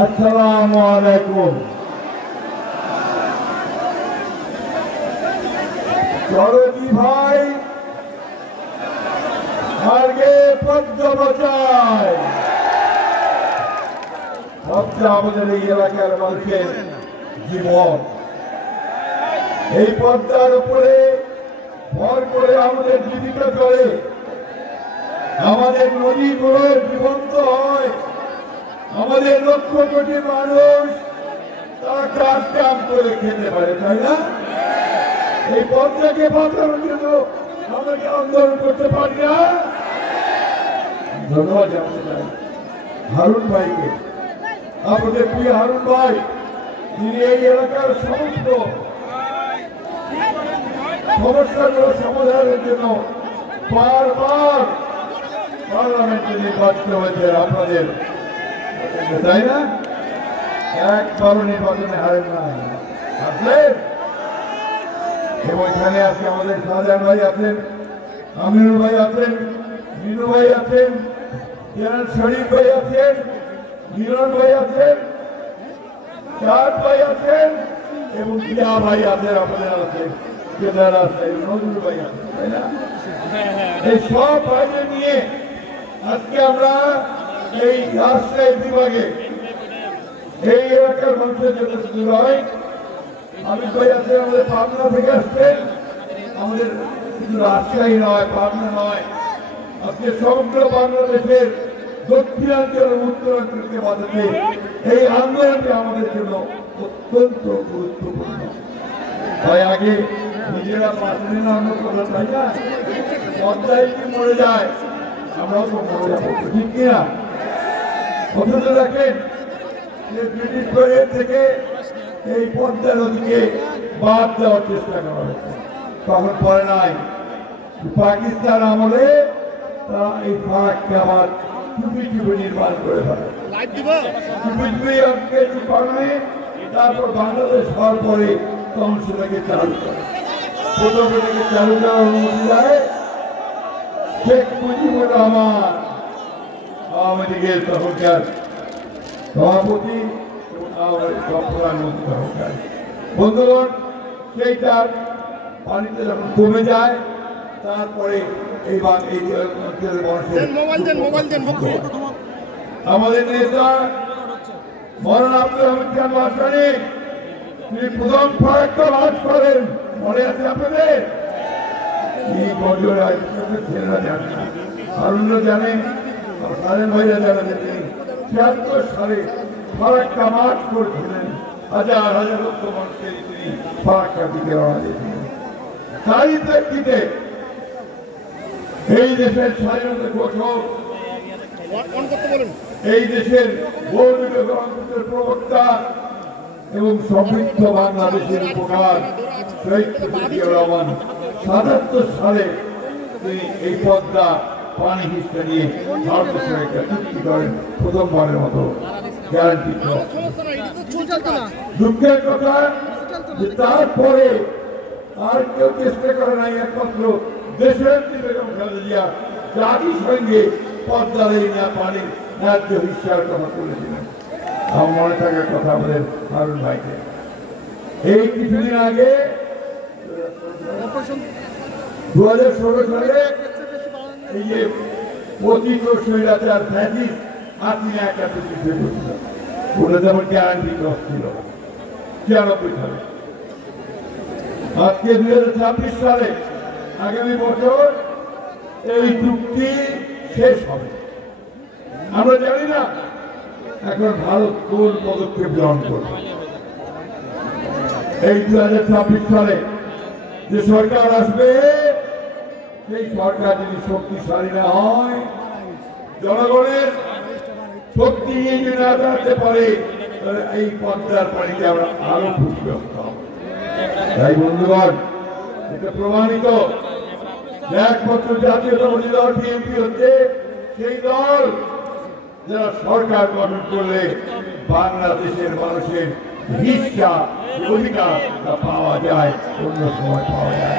আসসালামু আলাইকুম। চরণী ভাই আগে পদ্মা বাঁচায়, পদ্মা আমাদের এই এলাকার মানুষের জীবন। এই পদ্মার উপরে ভর করে আমাদের জীবিকা চলে, আমাদের নদীগুলো জীবন্ত হয়, আমাদের লক্ষ কোটি মানুষ তারা কাজ কাম করে খেতে পারে, তাই না? এই পদ্মাকে বাঁচানোর জন্য আমাকে আন্দোলন করতে পারি না। ধন্যবাদ জানাতে চাই হারুন ভাইকে, আপনাদের প্রিয় হারুন ভাই, তিনি এই এলাকার সমস্ত সমস্যাগুলো সমাধানের জন্য বারবার পার্লামেন্টে নির্বাচিত হয়েছে আপনাদের, তাই না? একবারও নির্বাচনে হারেন নাই, আসলেন। এবং এখানে আজকে আমাদের শাহজাহান ভাই আছেন, আমিনুল ভাই আছেন, মিনু ভাই আছেন, জেনারেল শরীফ ভাই আছেন, মিলন ভাই আছেন, চাঁদ ভাই আছেন এবং জিয়া ভাই আছেন, আপনাদের আছেন, কেদার আছে, নজরুল ভাই আছেন, তাই না? এই সব ভাইদের নিয়ে আজকে আমরা এই রাজশাহী বিভাগে এই এলাকার মানুষের জন্য শুরু হয়। আমির ভাই আছেন, আমাদের পাবনা থেকে আসছেন, আমাদের শুধু রাজশাহী নয়, পাবনা নয়, আজকে সমগ্র বাংলাদেশের দক্ষিণাঞ্চল ও উত্তরাঞ্চলকে বাঁচাতে এই আন্দোলনটি আমাদের জন্য অত্যন্ত গুরুত্বপূর্ণ। তাই আগে নিজেরা বাঁচলে না অন্য কথা, তাই না? পদ্মায় কি মরে যায়, আমরাও তো মরে যাবো, ঠিক কিনা? অথচ দেখেন যে ব্রিটিশ বইয়ের থেকে এই পদ্মা নদীকে বাদ দেওয়ার চেষ্টা করা হয়েছে, তখন পরে নাই। পাকিস্তান আমলে তারা এই ফারাককে আবার চুপি চুপি নির্মাণ করে ফেলে, চুপি চুপি বানায়, তারপর বাংলাদেশ হওয়ার পরে তখন সেটাকে চালু করে। প্রথম এটাকে চালু করার অনুমতি দেয় শেখ মুজিবুর রহমান, আওয়ামী লীগের তখনকার সভাপতি এবং প্রধানমন্ত্রী তখনকার। বন্ধুগণ, সেইটার পানিতে যখন কমে যায়, তারপরে এই আমাদের নেতা মৌলানা আব্দুল হামিদ খান ভাসানী, তিনি প্রথম ফারাক্কা রাজ করেন, মনে আছে আপনাদের? ছেলেরা জানে না, হারুনরা জানে, সালেম ভাইরা জানে যে তিনি ৭৬ সালে ফারাক্কা মার্চ করেছিলেন, হাজার হাজার লক্ষ মানুষকে তিনি ফারাক্কার দিকে রওনা দিয়েছিলেন। তারই প্রেক্ষিতে এই দেশের স্বাধীনতা ঘোষক, এই দেশের গৌরবের প্রবক্তা এবং সমৃদ্ধ বাংলাদেশের উপকার শহীদ মুজিবুর রহমান ৭৭ সালে তিনি এই পদ্মা পানি হিসেবে নিয়ে ভারতের সঙ্গে একটা চুক্তি করেন, প্রথমবারের মতো গ্যারান্টি। দুঃখের কথা যে তারপরে আর কেউ চেষ্টা করে নাই, একমাত্র দেশের বেগম খালেদা জিয়া জাতিসংঘে পদ্মার এই পানির ন্যায্য হিস্যার কথা বলেছিলেন। আমার মনে থাকার কথা আমাদের হারুন ভাইকে। এই কিছুদিন আগে 2016 সালে এই যে পতিত স্বৈরাচার ফ্যাসিস্ট হাসিনা একটা প্রতিষ্ঠিত হয়েছিল, ওটা যেমন গ্যারান্টি ক্লজ ছিল ৯৬ সালে। আজকে 2026 সালে আগামী বছর এই চুক্তি শেষ হবে। আমরা জানি না এখন ভারত কোন পদক্ষেপ গ্রহণ করবে। এই 2026 সালে যে সরকার আসবে, সেই সরকার যদি শক্তিশালী না হয়, জনগণের শক্তি নিয়ে যদি না দাঁড়াতে পারে, তাহলে এই পদ্মার পানিতে আমরা আরো ক্ষতিগ্রস্ত হব। তাই বন্ধুগণ, এটা প্রমাণিত একমাত্র জাতীয়তাবাদী দল বিএনপি হচ্ছে সেই দল যারা সরকার গঠন করলে বাংলাদেশের মানুষের হিস্সা অধিকার পাওয়া যায়, অন্য সময় পাওয়া যায়।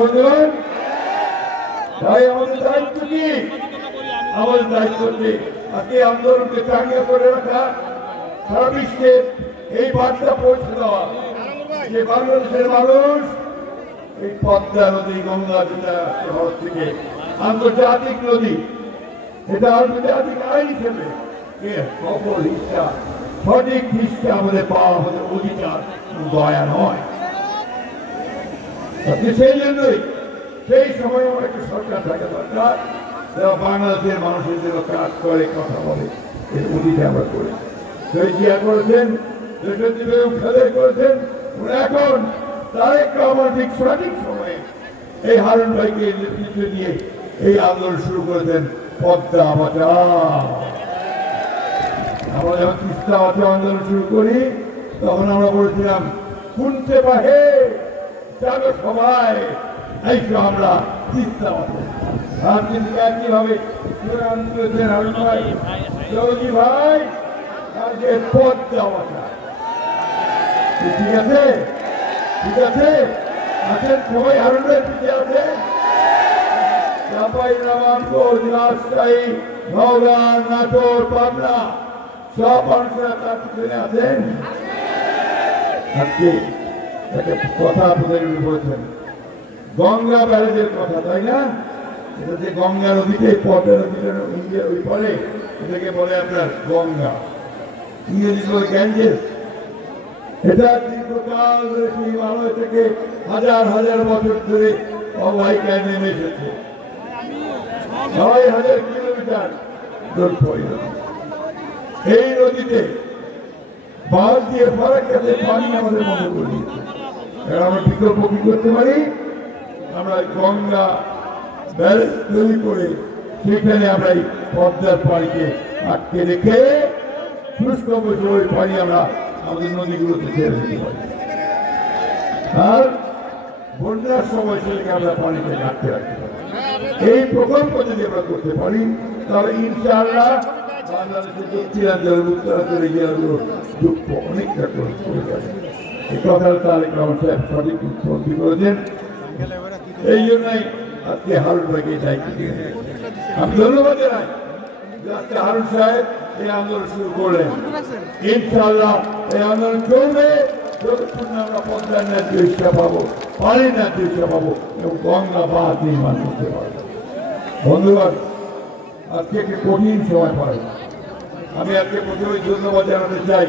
বন্ধুগণ, তাই আমাদের দায়িত্ব কি? আমাদের দায়িত্ব হচ্ছে আজকে আন্দোলনকে চাঙ্গা করে রাখা, সারা বিশ্বে এই বার্তা পৌঁছে দেওয়া যে বাংলাদেশের মানুষ এই পদ্মা নদী, গঙ্গা যেটা ভারত থেকে আন্তর্জাতিক নদী, এটা আন্তর্জাতিক আইন হিসেবে সফল হিসা, সঠিক হিসা আমাদের পাওয়া আমাদের অধিকার, দয়া নয়। সেই জন্যই সেই সময় আমার একটা সরকার থাকা দরকার, যারা বাংলাদেশের মানুষের জন্য কাজ করে, কথা বলে, এর অধিকার আমরা করি। সেই জিয়া করেছেন, দেশনেত্রী বেগম খালেদা করেছেন, এখন তারেক রহমান ঠিক সঠিক সময়ে এই হারুন ভাইকে নেতৃত্ব দিয়ে এই আন্দোলন শুরু করেছেন পদ্মা বাঁচাও। আমরা যখন তিস্তা বাঁচাও আন্দোলন শুরু করি তখন আমরা বলেছিলাম শুনতে পাহে জানো সবাই এইসব আমরা তিস্তা বাঁচাও। আর কিন্তু একইভাবে হারুন ভাই, চৌধুরী ভাই, আজকে পদ্মা বাঁচাও। ঠিক আছে, ঠিক আছে, আছেন সবাই, হারুন ভাই পিছিয়ে আছে। চাঁপাইনবাবগঞ্জ, রাজশাহী, নওগাঁ, নাটোর, পাবনা সব মানুষেরা তার পিছনে আছেন। আজকে একটা কথা আপনাদের বলেছেন, গঙ্গা ব্যারেজের কথা, তাই না? এটা যে গঙ্গা নদীতে পদ্মা নদীতে ইন্ডিয়া ওই পরে এটাকে বলে আপনার গঙ্গা, ইংরেজি বলে গ্যাঞ্জেস। এটা দীর্ঘকাল ধরে হিমালয় থেকে হাজার হাজার বছর ধরে অববাহিকায় নেমে এসেছে, ৬,০০০ কিলোমিটার এই নদীতে বাঁধ দিয়ে ফারাক কাছে পানি আমাদের বন্ধ করে দিয়েছে। এবার আমরা বিকল্প কি করতে পারি? আমরা গঙ্গা ব্যারেজ তৈরি করে সেখানে আমরা এই পদ্মার পানিকে আটকে রেখে শুষ্ক বছর ওই পানি আমরা আমাদের নদীগুলোতে ছেড়ে দিতে পারি, আর বন্যার সময় সেটাকে আমরা পানিকে আটকে রাখতে পারি। এই প্রকল্প যদি আমরা করতে পারি তাহলে ইনশাআল্লাহ বাংলাদেশের দক্ষিণাঞ্চলের উত্তরাঞ্চলে জেলাগুলো দুঃখ অনেকটা করে যাবে। এই কথাটা তারেক রহমান সাহেব সঠিক উপলব্ধি করেছেন। এই জন্যই আজকে হারুন ভাইকে দায়িত্ব দিয়ে আমি ধন্যবাদ জানাই। আজকে হারুন সাহেব এই আন্দোলন শুরু করলেন, ইনশাআল্লাহ এই আন্দোলন চলবে যতক্ষণ আমরা পদ্মার ন্যায্য হিসা পাবো, পানির ন্যায্য হিসা পাবো এবং গঙ্গা বাঁধ নির্মাণ করতে পারবো। বন্ধুগণ, আজকে একটি কঠিন সময় পাই। আমি আজকে প্রথমে ধন্যবাদ জানাতে চাই